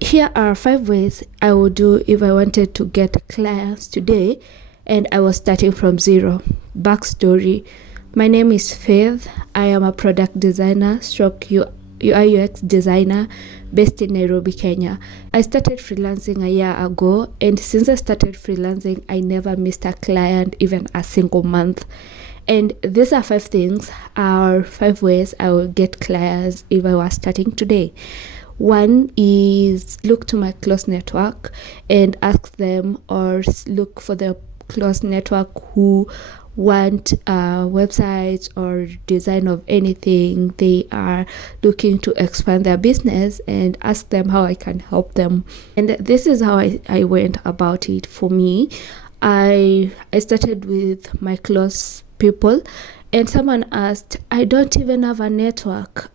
Here are 5 ways I would do if I wanted to get clients today and I was starting from zero. Backstory: my name is Faith. I am a product designer stroke UI UX designer based in Nairobi, Kenya. I started freelancing a year ago, and since I started freelancing, I never missed a client even a single month. And these are 5 things, or 5 ways I will get clients if I was starting today. One is look to my close network and ask them, or look for the close network who want websites or design of anything. They are looking to expand their business, and ask them how I can help them. And this is how I went about it. For me, I started with my close people, and someone asked, I don't even have a network.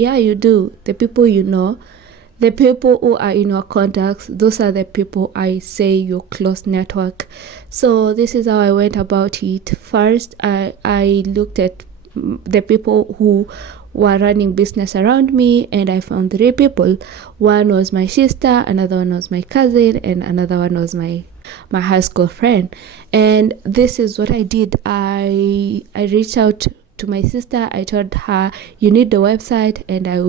Yeah, you do. The people you know, the people who are in your contacts, those are the people I say your close network. So this is how I went about it. First, I looked at the people who were running business around me, and I found 3 people. One was my sister, another one was my cousin, and another one was my high school friend. And this is what I did. I reached out to my sister. I told her, you need the website, and I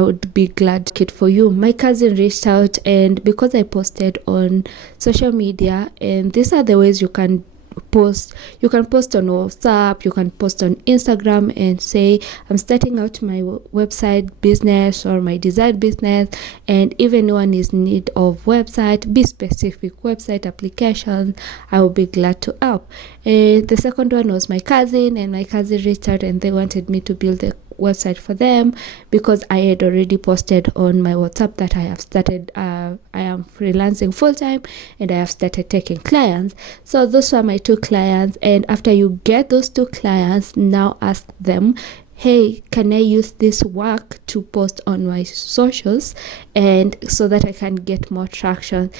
would be glad to get for you. My cousin reached out, and because I posted on social media, and these are the ways you can post. You can post on WhatsApp, you can post on Instagram and say, I'm starting out my website business or my design business, and if anyone is in need of website, be specific, website applications, I will be glad to help. And the second one was my cousin, and my cousin reached out and they wanted me to build the website for them because I had already posted on my WhatsApp that I have started I am freelancing full-time and I have started taking clients. So those were my 2 clients, and after you get those 2 clients, now ask them, hey, can I use this work to post on my socials, and so that I can get more traction.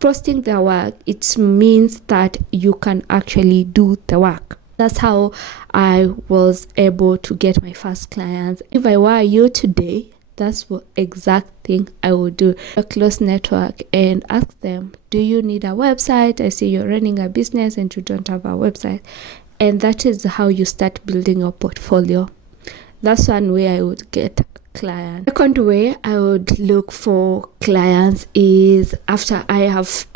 Posting the work, it means that you can actually do the work. That's how I was able to get my first clients. If I were you today, that's the exact thing I would do. A close network and ask them, do you need a website? I see you're running a business and you don't have a website. And that is how you start building your portfolio. That's one way I would get clients. Second way I would look for clients is after I have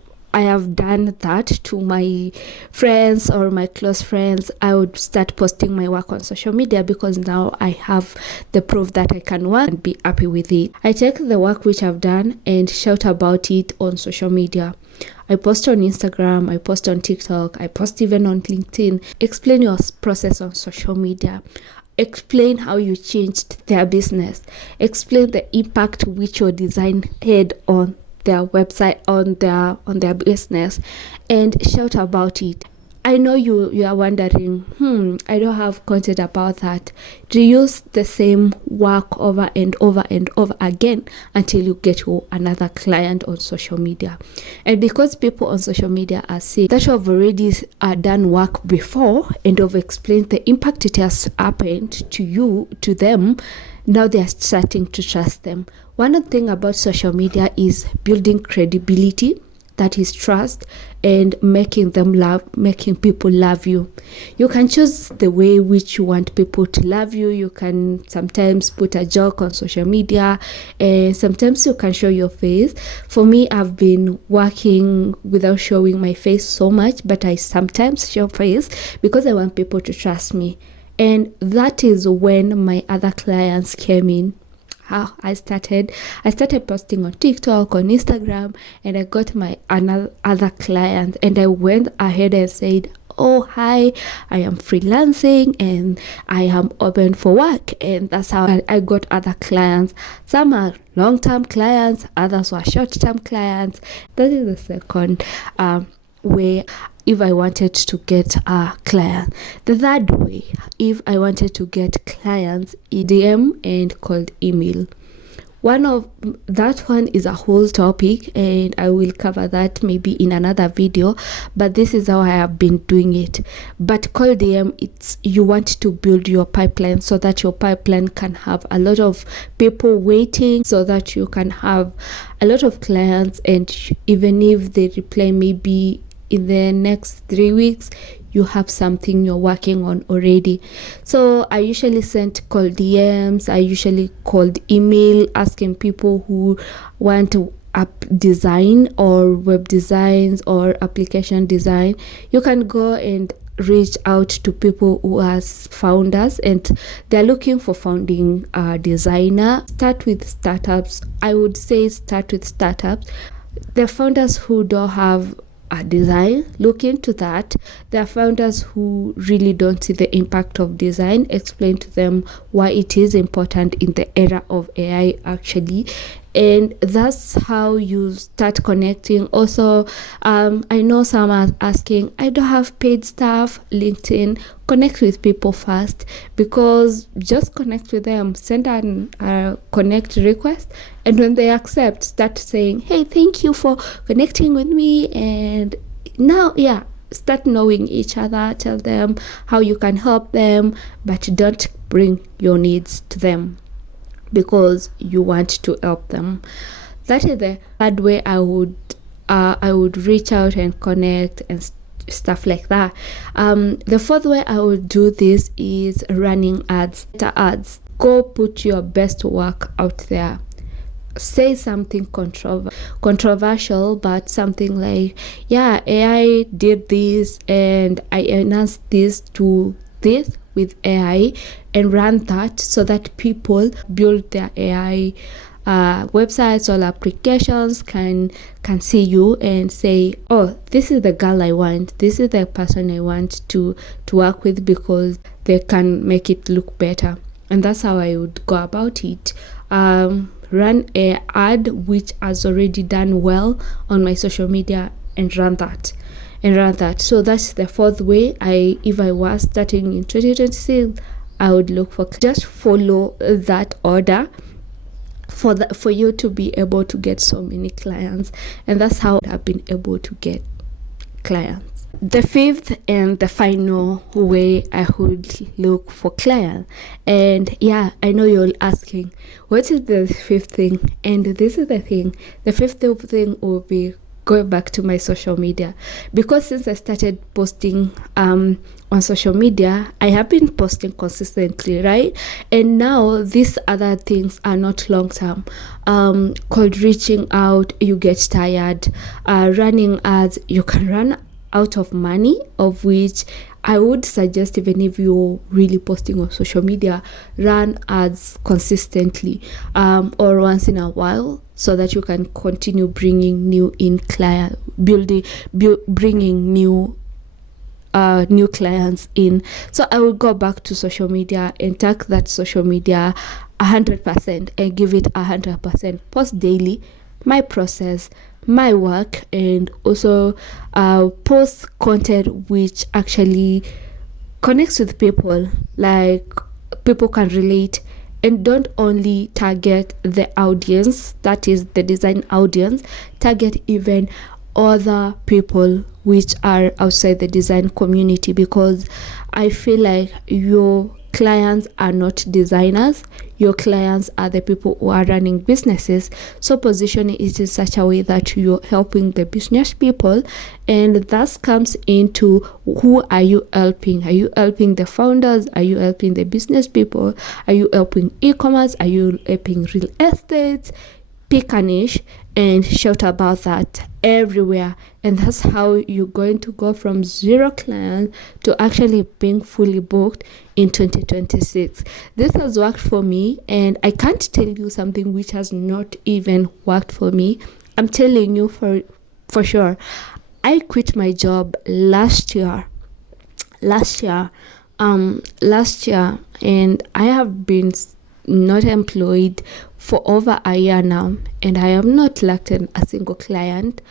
done that to my friends or my close friends, I would start posting my work on social media, because now I have the proof that I can work and be happy with it. I take the work which I've done and shout about it on social media. I post on Instagram, I post on TikTok, I post even on LinkedIn. Explain your process on social media. Explain how you changed their business. Explain the impact which your design had on their website, on their business, and shout about it. I know you are wondering, I don't have content about that. Reuse the same work over and over and over again until you get to another client on social media. And because people on social media are seeing that you have already done work before and have explained the impact it has happened to them, now they are starting to trust them. One thing about social media is building credibility, that is trust, and making people love you. You can choose the way which you want people to love you. You can sometimes put a joke on social media, and sometimes you can show your face. For me, I've been working without showing my face so much, but I sometimes show face because I want people to trust me. And that is when my other clients came in. How I started posting on TikTok, on Instagram, and I got my other client, and I went ahead and said, oh, hi, I am freelancing and I am open for work. And that's how I got other clients. Some are long-term clients, others were short-term clients. That is the second way if I wanted to get a client. The third way, if I wanted to get clients, is DM and cold email. One of that one is a whole topic, and I will cover that maybe in another video, but this is how I have been doing it. But cold DM, it's you want to build your pipeline so that your pipeline can have a lot of people waiting, so that you can have a lot of clients, and even if they reply maybe in the next 3 weeks, you have something you're working on already. So I usually send cold DMs, I usually cold email asking people who want app design or web designs or application design. You can go and reach out to people who are founders and they're looking for founding designer. Start with startups. I would say start with startups. The founders who don't have a design, look into that. There are founders who really don't see the impact of design. Explain to them why it is important in the era of AI actually, and that's how you start connecting. Also, I know some are asking, I don't have paid staff. LinkedIn, connect with people first, because just connect with them, send a connect request, and when they accept, start saying, hey, thank you for connecting with me, and now start knowing each other. Tell them how you can help them, but don't bring your needs to them because you want to help them. That is the third way I would reach out and connect and stuff like that. The fourth way I would do this is running ads. Go put your best work out there. Say something controversial, but something like, AI did this and I enhanced this to this with AI, and run that so that people build their AI websites or applications can see you and say, oh, this is the girl I want, this is the person I want to work with, because they can make it look better. And that's how I would go about it. Run a ad which has already done well on my social media and run that. So that's the fourth way. If I was starting in 2026, I would look for, just follow that order for you to be able to get so many clients. And that's how I've been able to get clients. The fifth and the final way I would look for clients, and I know you're asking, what is the fifth thing? And this is the thing. The fifth thing will be going back to my social media, because since I started posting on social media, I have been posting consistently, right? And now these other things are not long term. Cold reaching out, you get tired. Running ads, you can run out of money, of which I would suggest, even if you're really posting on social media, run ads consistently or once in a while, so that you can continue bringing new in client, bringing new clients in. So I will go back to social media and take that social media 100% and give it 100%. Post daily my process, my work, and also post content which actually connects with people, like people can relate. And don't only target the audience, that is the design audience, target even other people which are outside the design community, because I feel like your clients are not designers. Your clients are the people who are running businesses. So position it in such a way that you're helping the business people, and that comes into who are you helping? Are you helping the founders? Are you helping the business people? Are you helping e-commerce? Are you helping real estate? Pick a niche and shout about that everywhere, and that's how you're going to go from 0 clients to actually being fully booked in 2026. This has worked for me, and I can't tell you something which has not even worked for me. I'm telling you for sure. I quit my job last year, and I have been not employed for over a year now, and I have not lacked a single client.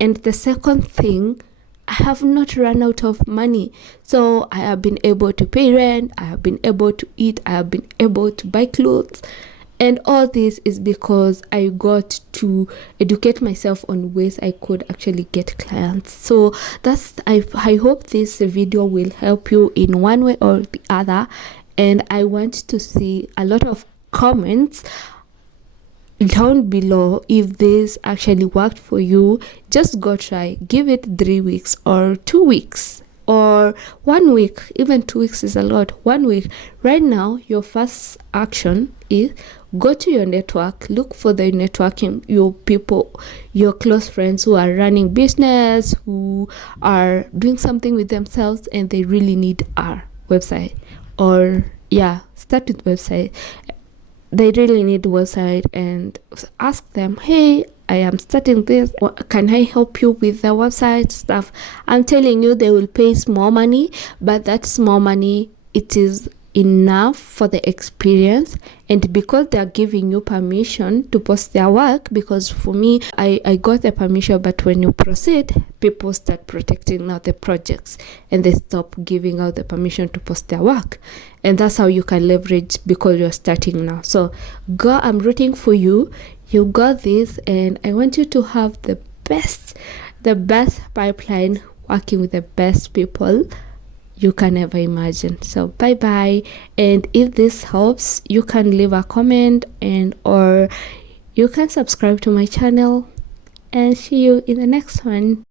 And the second thing, I have not run out of money. So I have been able to pay rent, I have been able to eat, I have been able to buy clothes, And all this is because I got to educate myself on ways I could actually get clients. So I hope this video will help you in one way or the other. And I want to see a lot of comments down below if this actually worked for you. Just go try, give it 3 weeks or 2 weeks or 1 week. Even 2 weeks is a lot. 1 week. Right now, your first action is go to your network, look for the networking, your people, your close friends who are running business, who are doing something with themselves, and they really need our website. Or start with website. They really need a website, and ask them, hey, I am starting this, can I help you with the website stuff? I'm telling you, they will pay small money, but that small money, it is enough for the experience, and because they are giving you permission to post their work. Because for me, I got the permission, but when you proceed, people start protecting now the projects, and they stop giving out the permission to post their work. And that's how you can leverage, because you're starting now. So go, I'm rooting for you. You got this, and I want you to have the best pipeline, working with the best people you can ever imagine. So bye bye. And if this helps, you can leave a comment, and or you can subscribe to my channel, and see you in the next one.